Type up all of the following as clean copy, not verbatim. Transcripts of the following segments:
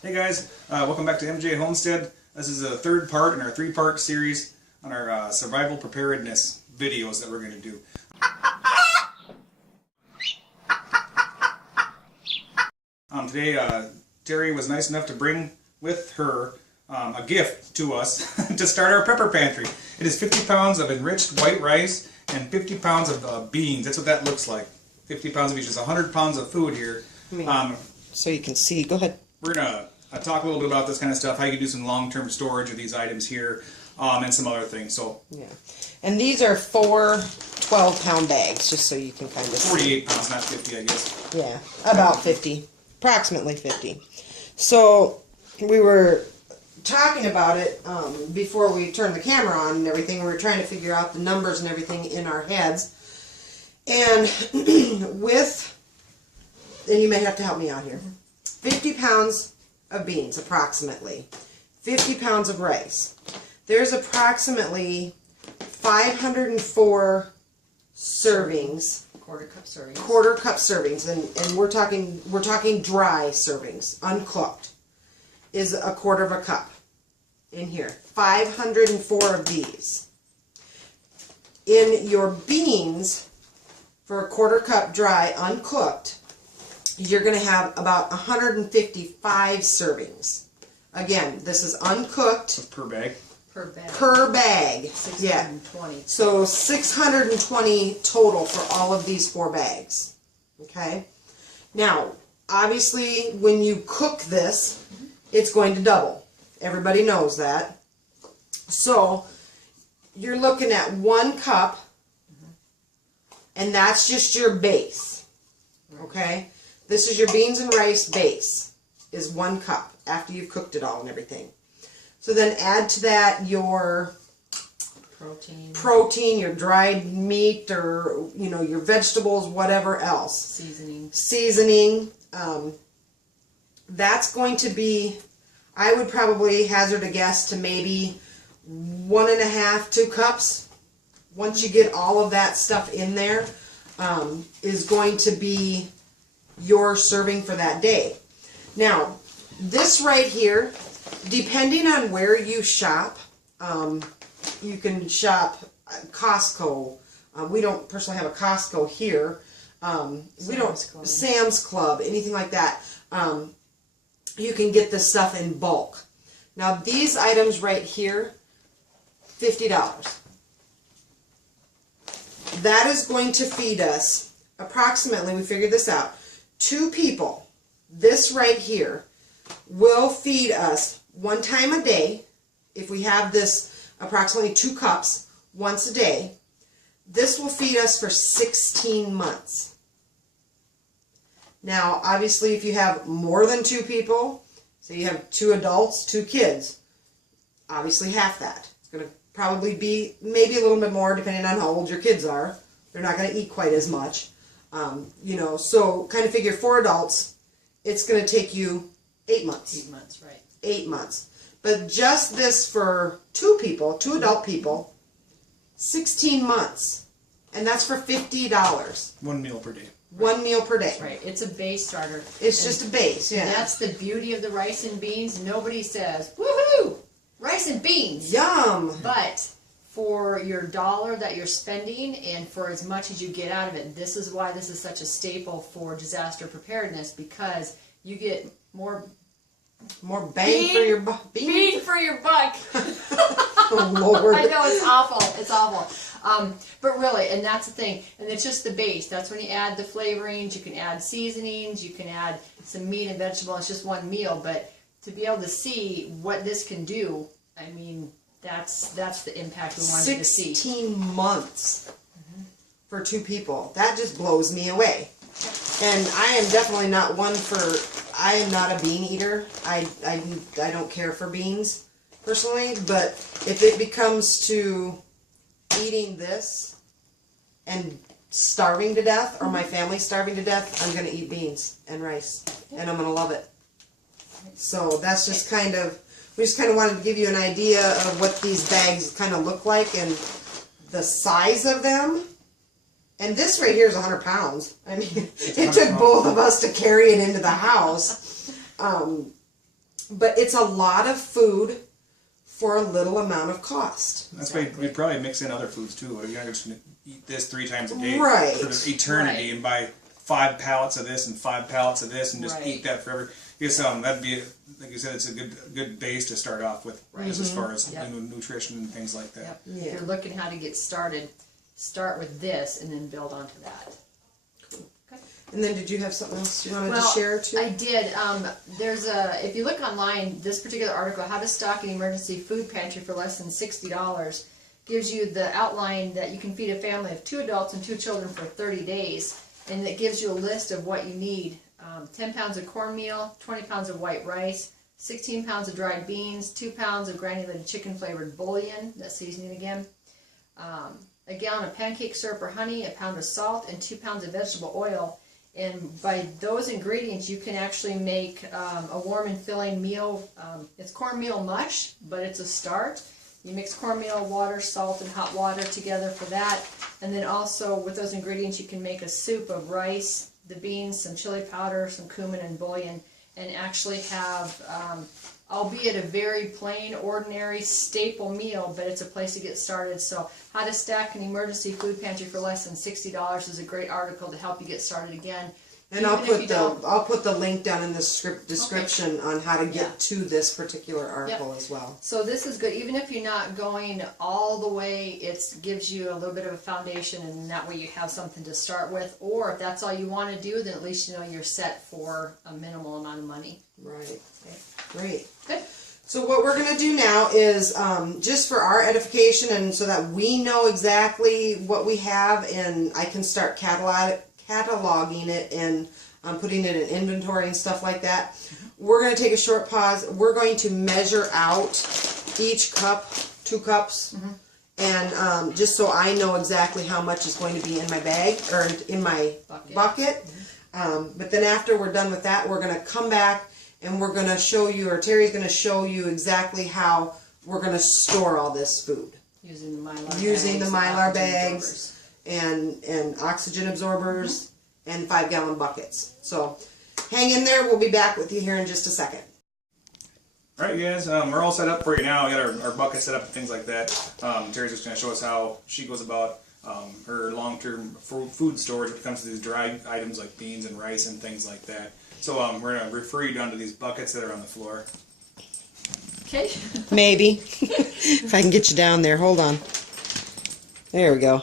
Hey guys, welcome back to MJ Homestead. This is a third part in our three-part series on our survival preparedness videos that we're going to do. Today, Terry was nice enough to bring with her a gift to us to start our prepper pantry. It is 50 pounds of enriched white rice and 50 pounds of beans. That's what that looks like. 50 pounds of each is 100 pounds of food here. So you can see. Go ahead. We're going to talk a little bit about this kind of stuff, how you can do some long-term storage of these items here, and some other things. So Yeah. And these are 4 12-pound bags, just so you can kind of 48 pounds, not 50, I guess. Yeah, about 50. Approximately 50. So we were talking about it before we turned the camera on and everything. We were trying to figure out the numbers and everything in our heads. And and you may have to help me out here. 50 pounds of beans, approximately. 50 pounds of rice. There's approximately 504 servings. Quarter cup servings, and we're talking dry servings, uncooked, is a quarter of a cup in here. 504 of these. In your beans, for a quarter cup dry, uncooked, you're going to have about 155 servings. Again, this is uncooked. Per bag? Per bag. 620. Yeah. So 620 total for all of these 4 bags. Okay? Now, obviously, when you cook this, it's going to double. Everybody knows that. So, you're looking at 1 cup, and that's just your base. Okay? This is your beans and rice base, is 1 cup after you've cooked it all and everything. So then add to that your protein, your dried meat, or your vegetables, whatever else. Seasoning. That's going to be, I would probably hazard a guess to maybe 1.5, 2 cups. Once you get all of that stuff in there, is going to be your serving for that day. Now, this right here, depending on where you shop, you can shop at Costco. We don't personally have a Costco here. Sam's Club, anything like that. You can get this stuff in bulk. Now these items right here, $50. That is going to feed us approximately, we figured this out, 2 people. This right here will feed us 1 time a day. If we have this approximately 2 cups once a day, this will feed us for 16 months. Now, obviously, if you have more than 2 people, so you have 2 adults, 2 kids, obviously half that. It's going to probably be maybe a little bit more depending on how old your kids are. They're not going to eat quite as much. So kind of figure 4 adults, it's going to take you 8 months. 8 months, right. 8 months. But just this for 2 people, 2 adult people, 16 months. And that's for $50. 1 meal per day. 1 meal per day. That's right. It's a base starter. It's just a base, yeah. And that's the beauty of the rice and beans. Nobody says, woohoo, rice and beans. Yum! But for your dollar that you're spending and for as much as you get out of it, this is why this is such a staple for disaster preparedness, because you get more bang for your buck. Bean for your buck. Oh, Lord. I know, it's awful. It's awful. But really, and that's the thing, and it's just the base. That's when you add the flavorings, you can add seasonings, you can add some meat and vegetable. It's just 1 meal, but to be able to see what this can do, I mean, that's the impact we wanted to see. 16 months for 2 people. That just blows me away. And I am definitely not one for, I am not a bean eater. I don't care for beans, personally, but if it becomes to eating this and starving to death, or my family starving to death, I'm going to eat beans and rice, and I'm going to love it. So that's just kind of, we just kind of wanted to give you an idea of what these bags kind of look like and the size of them. And this right here is 100 pounds. I mean, it took both of us to carry it into the house. but it's a lot of food for a little amount of cost. That's why we'd probably mix in other foods too. You're not just gonna eat this 3 times a day Right. for eternity Right. and buy 5 pallets of this and 5 pallets of this and just Right. eat that forever. Yes, that'd be, like you said, it's a good base to start off with, as far as Yep. nutrition and things like that. Yep. Yeah. If you're looking how to get started, start with this and then build onto that. Okay. And then did you have something else you wanted to Well, share too? I did. There's if you look online, this particular article, How to Stock an Emergency Food Pantry for Less than $60, gives you the outline that you can feed a family of 2 adults and 2 children for 30 days. And it gives you a list of what you need. 10 pounds of cornmeal, 20 pounds of white rice, 16 pounds of dried beans, 2 pounds of granulated chicken flavored bouillon, that's seasoning again, a gallon of pancake syrup or honey, a pound of salt, and 2 pounds of vegetable oil. And by those ingredients, you can actually make a warm and filling meal. It's cornmeal mush, but it's a start. You mix cornmeal, water, salt, and hot water together for that. And then also with those ingredients, you can make a soup of rice, the beans, some chili powder, some cumin, and bouillon, and actually have, albeit a very plain, ordinary, staple meal, but it's a place to get started. So How to Stack an Emergency Food Pantry for Less than $60 is a great article to help you get started again. And Even I'll put the link down in the description on how to get Yeah. to this particular article as well. So this is good. Even if you're not going all the way, it gives you a little bit of a foundation, and that way you have something to start with. Or if that's all you want to do, then at least you know you're set for a minimal amount of money. Right. Okay. Great. Good. So what we're going to do now is just for our edification and so that we know exactly what we have, and I can start cataloging it and putting it in inventory and stuff like that. We're going to take a short pause. We're going to measure out each cup, 2 cups, and just so I know exactly how much is going to be in my bag or in my bucket. But then after we're done with that, we're going to come back and we're going to show you, or Terry's going to show you exactly how we're going to store all this food. Using the Mylar Using the bags, Mylar oxygen bags absorbers. and oxygen absorbers and 5-gallon buckets. So hang in there. We'll be back with you here in just a second. Alright guys, we're all set up for you now. We got our bucket set up and things like that. Terry's just going to show us how she goes about her long-term food storage when it comes to these dry items like beans and rice and things like that. So we're going to refer you down to these buckets that are on the floor. Okay. Maybe. If I can get you down there. Hold on. There we go.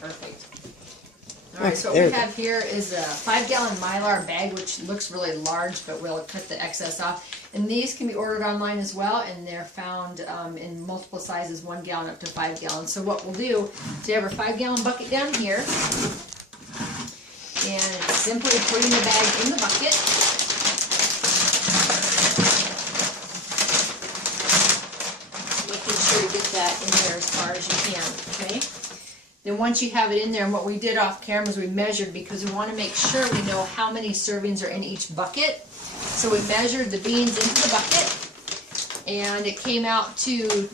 Perfect. All right, so what there we we go. have here is a 5-gallon Mylar bag, which looks really large, but we'll cut the excess off. And these can be ordered online as well, and they're found in multiple sizes, 1 gallon up to 5 gallons. So what we'll do is we have our 5-gallon bucket down here, and simply putting the bag in the bucket. Making sure to get that in there as far as you can, okay? Then once you have it in there, and what we did off camera is we measured, because we want to make sure we know how many servings are in each bucket. So we measured the beans into the bucket, and it came out to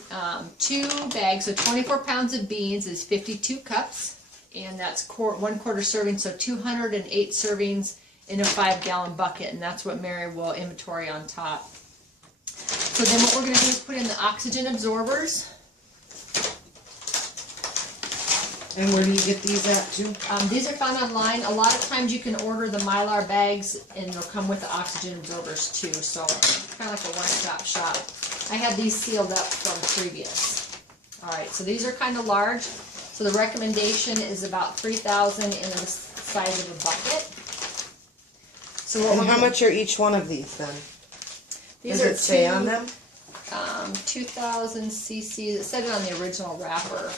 2 bags, so 24 pounds of beans is 52 cups, and that's 1/4 serving, so 208 servings in a 5-gallon bucket, and that's what Mary will inventory on top. So then what we're going to do is put in the oxygen absorbers. And where do you get these at too? These are found online. A lot of times you can order the Mylar bags and they'll come with the oxygen absorbers too. So kind of like a one-stop shop. I had these sealed up from previous. Alright, so these are kind of large. So the recommendation is about 3,000 in the size of a bucket. So what And we're how gonna- much are each one of these then? These Does are it say on them? 2,000 cc's. It said it on the original wrapper.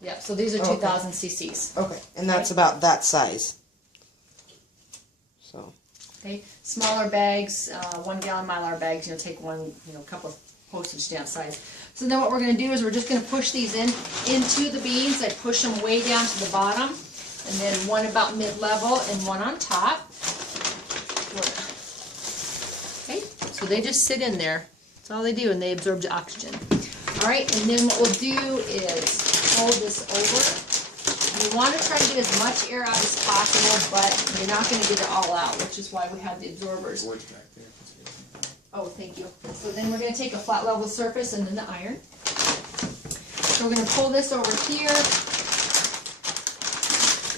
Yeah, so these are Okay. 2,000 cc's. Okay, and that's about that size. So, Okay, smaller bags, 1 gallon Mylar bags, take one, couple of postage stamp size. So then what we're going to do is we're just going to push these into the beans. I push them way down to the bottom, and then one about mid-level and one on top. Okay, so they just sit in there. That's all they do, and they absorb the oxygen. All right, and then what we'll do is fold this over You want to try to get as much air out as possible, but you're not going to get it all out, which is why we have the absorbers. Board's back there. Oh, thank you. So then we're going to take a flat level surface and then the iron. So we're going to pull this over here,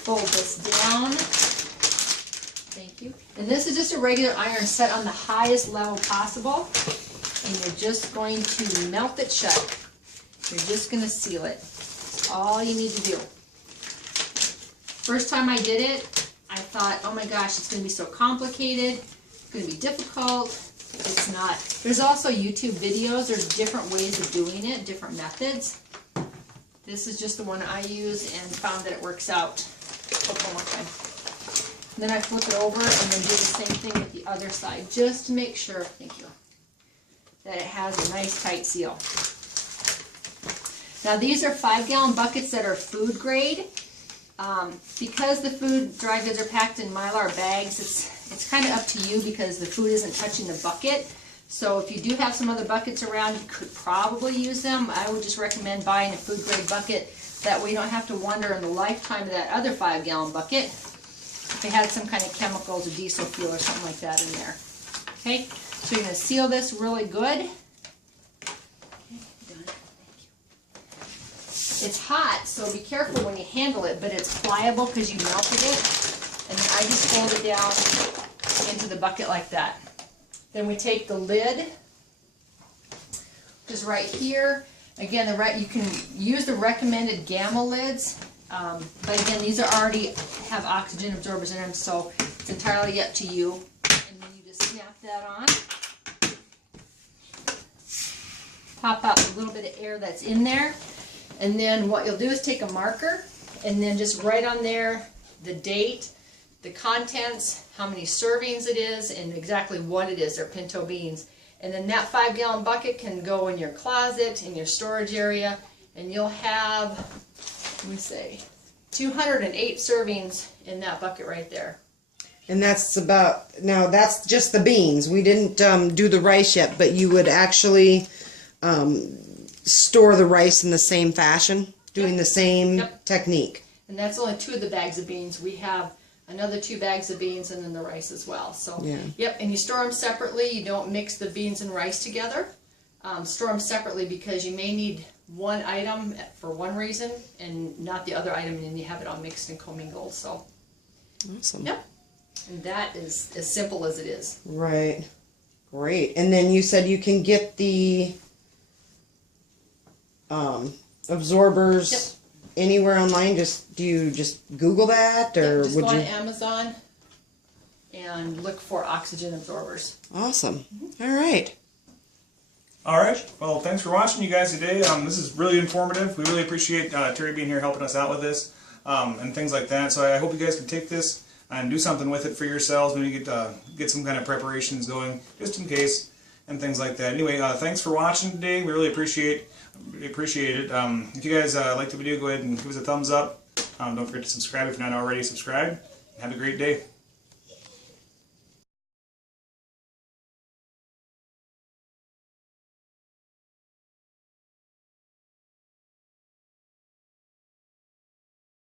fold this down. Thank you. And this is just a regular iron set on the highest level possible. And you're just going to melt it shut. You're just going to seal it. That's all you need to do. First time I did it, I thought, oh my gosh, it's going to be so complicated. It's going to be difficult. It's not. There's also YouTube videos. There's different ways of doing it, different methods. This is just the one I use and found that it works out. One more time. And then I flip it over and then do the same thing with the other side, just to make sure, thank you, that it has a nice tight seal. Now these are 5-gallon buckets that are food grade. Because the food dry goods are packed in Mylar bags, it's kind of up to you because the food isn't touching the bucket. So if you do have some other buckets around, you could probably use them. I would just recommend buying a food grade bucket. That way you don't have to wonder in the lifetime of that other 5-gallon bucket if it had some kind of chemicals or diesel fuel or something like that in there. Okay, so you're going to seal this really good. It's hot, so be careful when you handle it, but it's pliable because you melted it. And then I just fold it down into the bucket like that. Then we take the lid, just right here. Again, you can use the recommended Gamma lids, but again, these already have oxygen absorbers in them, so it's entirely up to you. And then you just snap that on. Pop out a little bit of air that's in there. And then what you'll do is take a marker and then just write on there the date, the contents, how many servings it is, and exactly what it is. They're pinto beans. And then that 5-gallon bucket can go in your closet, in your storage area, and you'll have, let me say, 208 servings in that bucket right there. And that's about, now that's just the beans. We didn't do the rice yet, but you would actually store the rice in the same fashion, doing the same technique. And that's only 2 of the bags of beans. We have another 2 bags of beans and then the rice as well. So, yep, and you store them separately. You don't mix the beans and rice together. Store them separately because you may need one item for one reason and not the other item, and then you have it all mixed and commingled. So, awesome. Yep, and that is as simple as it is. Right. Great. And then you said you can get the absorbers anywhere online. Do you just Google that, or just would go you? on Amazon and look for oxygen absorbers. Awesome. All right. All right. Well, thanks for watching, you guys, today. This is really informative. We really appreciate Terry being here helping us out with this and things like that. So I hope you guys can take this and do something with it for yourselves. Maybe get some kind of preparations going, just in case, and things like that. Anyway, thanks for watching today. We really appreciate it. If you guys like the video, go ahead and give us a thumbs up. Don't forget to subscribe if you're not already subscribed. Have a great day.